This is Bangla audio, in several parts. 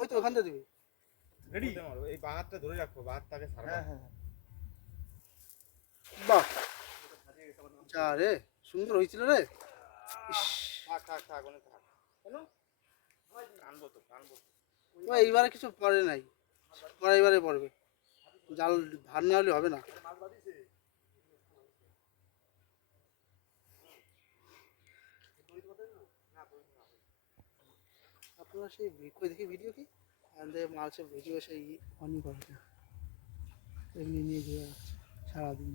ওই তো ওখান থেকে দিবি। রেডি এই বাহাতটা ধরে রাখো, বাহাতটাকে ছাড়া। হ্যাঁ বাহ যা রে সুন্দর হয়েছিল রে। থাক থাক থাক অনেক থাক। কেন টানবো তো টানবো। এইবারে কিছু পড়ে নাই, এবারে পড়বে। জাল ভার না হলে হবে না। আপনারা সেই দেখি ভিডিও কি মাল সে ভিডিও সেই অনই করে এমনি নিয়ে ঘুরে যাচ্ছে সারাদিন।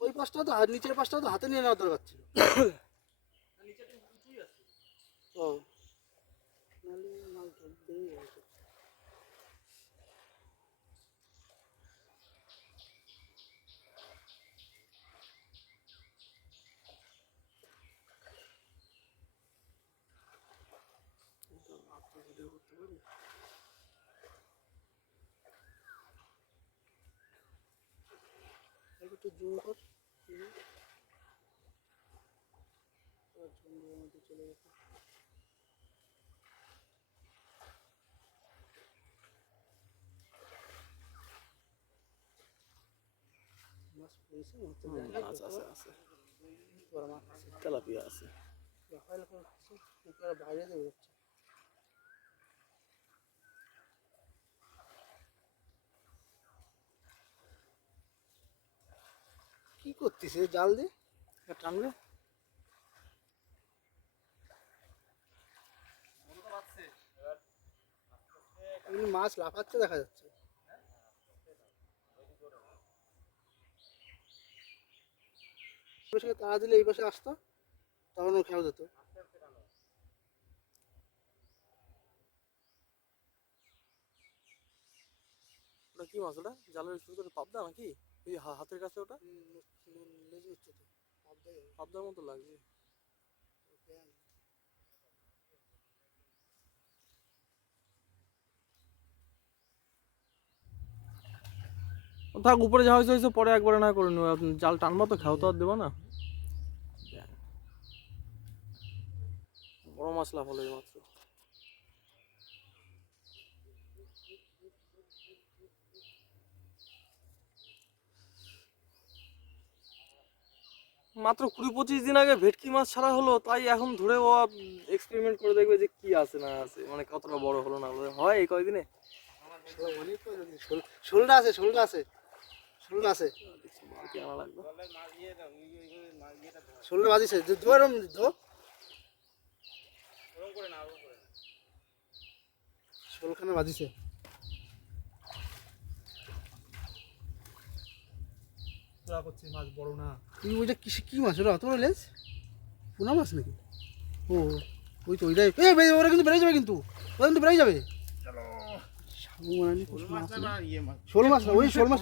ওই পাশটা তো নিচের পাশটা তো হাতে নিয়ে নেওয়ার দরকার ছিল। ও নাহলে মাল ধরতেই হতো। একটু জুম কর, চলে গেছে। মাছ আছে আছে তেলাপিয়া আছে। বাইরে দেবে কি করতিস জাল দিয়ে টানলে? মাছ লাফাচ্ছে দেখা যাচ্ছে। তাড়া দিলে এই পাশে আসতো, তখন ও খেয়াল যেত। ওটা কি মাছ? ওটা জালের ভিতরে পাবদা নাকি? এই হাতের কাছে ওটা পাবদার মতো লাগছে। থাক উপরে যা হয়েছে পরে একবারে না করে নেবো। জাল টানবো তো খাও তো আর দেবো না। বড় মাছ লাফালো এই মাত্র। মাত্র 20-25 দিন আগে ভেটকি মাছ ছাড়া হলো, তাই এখন ধরে ও এক্সপেরিমেন্ট করে দেখবে যে কি আছে না আছে, মানে কতটা বড় হলো না হয় এই কয়দিনে। শোলটা আছে শোলটা বাজিছে শোলখানে বাজিছে। মাছ বড় না। তুই ওইটা কি মাছ? ওটা অত বড় লেজ? পোনা মাছ নাকি? ও ওই তো ওইটাই। ওরা কিন্তু বেড়ে যাবে, কিন্তু ওরা কিন্তু বেড়ে যাবে। শোল মাছ না, ওই শোল মাছ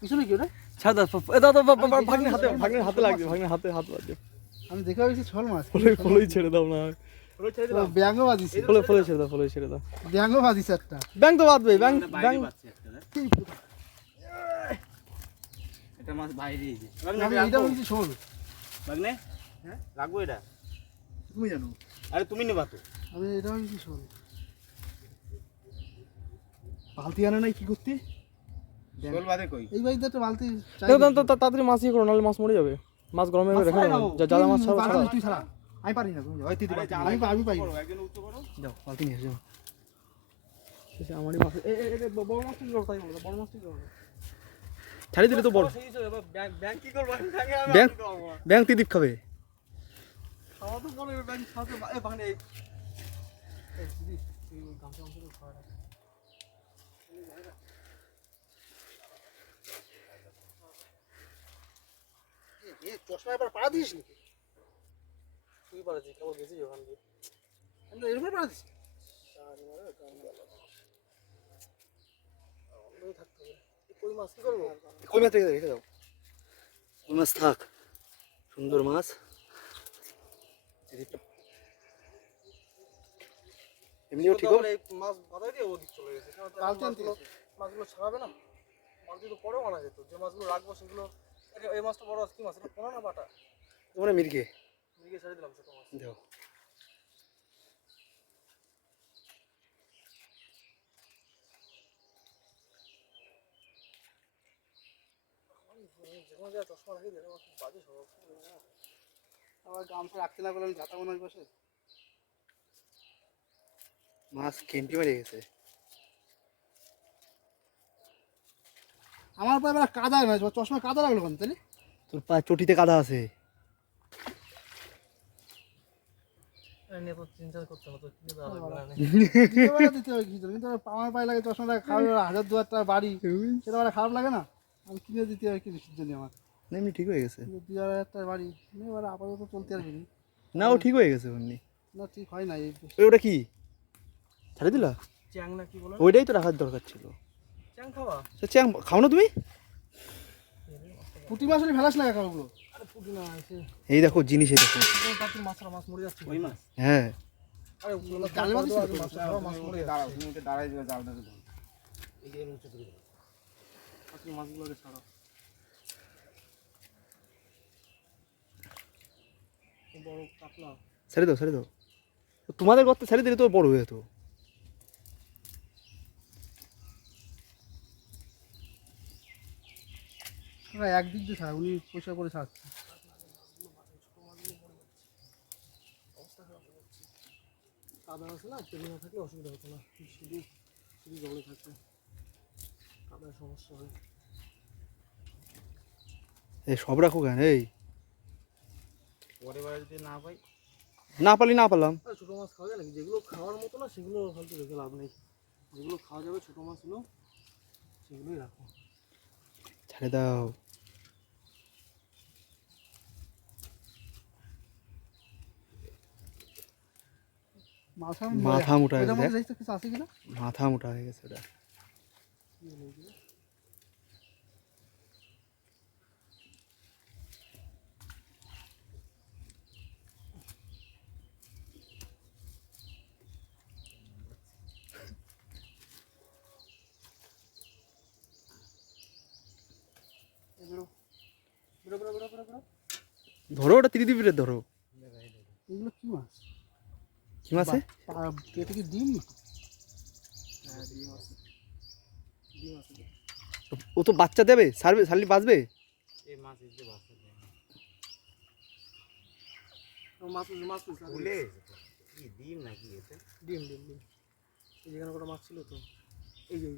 পিছনে কি ওটা? ভাগ্নের হাতে লাগছে, ভাগ্নের হাতে হাত লাগছে। আমি দেখে পেয়েছি শোল মাছ। ফলই ছেড়ে দাও না, ব্যাঙও বাজিছে। ফলে ছেড়ে দাও। ব্যাঙও বাজিছে একটা। ব্যাং তো বাঁধবে, ব্যাং এটা মাছ বাইরে এই যে এইটা বলছি শোল। বাগনে হ্যাঁ রাখবো এটা? তুমি জানো। আরে তুমি নেবা তো। আমি এটা বলছি শোল। বালতি আনে নাই কি করতে? শোল বাদে কই? এই বাড়িতে একটা বালতি চাই। তো তাড়াতাড়ি মাছ ইয়ে করো, নাহলে মাছ মরে যাবে। মাছ গরমে রেখে দাও, যা মাছ ছাড়া। তুই ছাড়া আমি পারি না। তুমি ওই দিদি আমি পারি। একজন উচ্চ করো, যাও বালতি নিয়ে যাও। আমারই মাছ বড় মাছটি করো, তাই বলো বড় মাছটি করো। ছাড়ি দিলে তো বড় ব্যাং কি করব? ব্যাং তিদিপ খাবে। খাওয়া তো বড় ব্যাং সাথে এ ভাঙনে এই দিদি এই গামছা গামছা খাওয়া রাখ। চশমা এবার পাড়া দিস নাকি? তুই পারছিস, কেমন গেছিস ওখান দিয়ে? আমি তো এরকম পাড়া দিস। কই মাছ কি করবো? কই মাছ রেখে দাও কই মাছ থাক সুন্দর মাছ এমনিও ঠিক তাহলে এই মাছ বাঁধাই দিয়ে ওদিক চলে গেছে। কারণ তো কালকে মাছগুলো মাছগুলো ছাড়াবে না। মাছগুলো পরেও আনা যেত। যে মাছগুলো রাখবো সেগুলো এই মাছটা বড় আছে, কি মাছ এটা? পোনা না বাটা? তোমরা মির্গে মিলিয়ে ছেড়ে দিলাম ছোট মাছ। দাও যেখানে যা চশমা রাখি দিয়ে খুব বাজে স্বভাব। আবার গামছা রাখতে না বলে আমি যাতা মনে হয় বসে। মাছ কেমটি মেরে গেছে আমার পায়ে এবার কাদা নয়, চশমা কাদা লাগলো কেন তাহলে? তোর পা চটিতে কাদা আছে নিয়ে তো চিন্তা করতে হতো, কিনে দেওয়া লাগবে না। দিতে হবে কিছু, কিন্তু আমার পায়ে লাগে চশমাটা খাবে 1000-2000 টাকা বাড়ি, সেটা আমার খারাপ লাগে না? আমি কিনে দিতে হবে কি জন্য আমার? এমনি ঠিক হয়ে গেছে 2000 টাকা বাড়ি, এবার আপাতত চলতে পারবি না। না ও ঠিক হয়ে গেছে এমনি না ঠিক হয় না এই ওটা কি ছাড়ে দিলা চ্যাং না কি বলে? ওইটাই তো রাখার দরকার ছিল চ্যাং খাওয়া? চ্যাং খাও না তুমি পুঁটি মাছ হলে ফেলাস না কাকাগুলো। আরে পুটি না আছে। এই দেখো জিনিস এই দেখো কাকির মাছরা মাছ মরে যাচ্ছে। ওই মাছ হ্যাঁ আরে জালে মাছ ছিল তো? মাছ মরে যাচ্ছে। দাঁড়াই দিলে জালটা ধরো কাকির মাছগুলোকে ছাড়ো। বড় কাতলা। ছেড়ে দাও তোমাদের গর্তে ছেড়ে দিলে তো বড় হয়ে যেত একদিক দিয়ে ছাড়া, উনি পয়সা করে ছাড়ছে। কাদা আছে না, তেল না থাকলে অসুবিধা হতো না। শুধু শুধু জলে থাকতো, কাদার সমস্যা হয়। এই সব রাখো কেন এই পরে বেলা যদি না পাই, না পারলি না পারলাম ছোটো মাছ খাওয়া যায় নাকি? যেগুলো খাওয়ার মতো না সেগুলো হয়তো রেখে লাভ নেই। যেগুলো খাওয়া যাবে ছোটো মাছগুলো সেগুলোই রাখো। ছেড়ে দাও মাথা মোটা হয়ে গেছে কিছু আছে কিনা? মাথা মোটা হয়ে গেছে ওটা ধরো ওটা ত্রিদিবীরের ধরো এগুলো কি মাছ? কি মাছে পেটে কি ডিম? ও তো বাচ্চা দেবে ছাড়লি বাঁচবে এই মাছ এসে বাঁচতে মাছ কি ডিম নাকি? এটা ডিম ডিম ডিম। এই যেখানে কটা মাছ ছিল তো, এই যে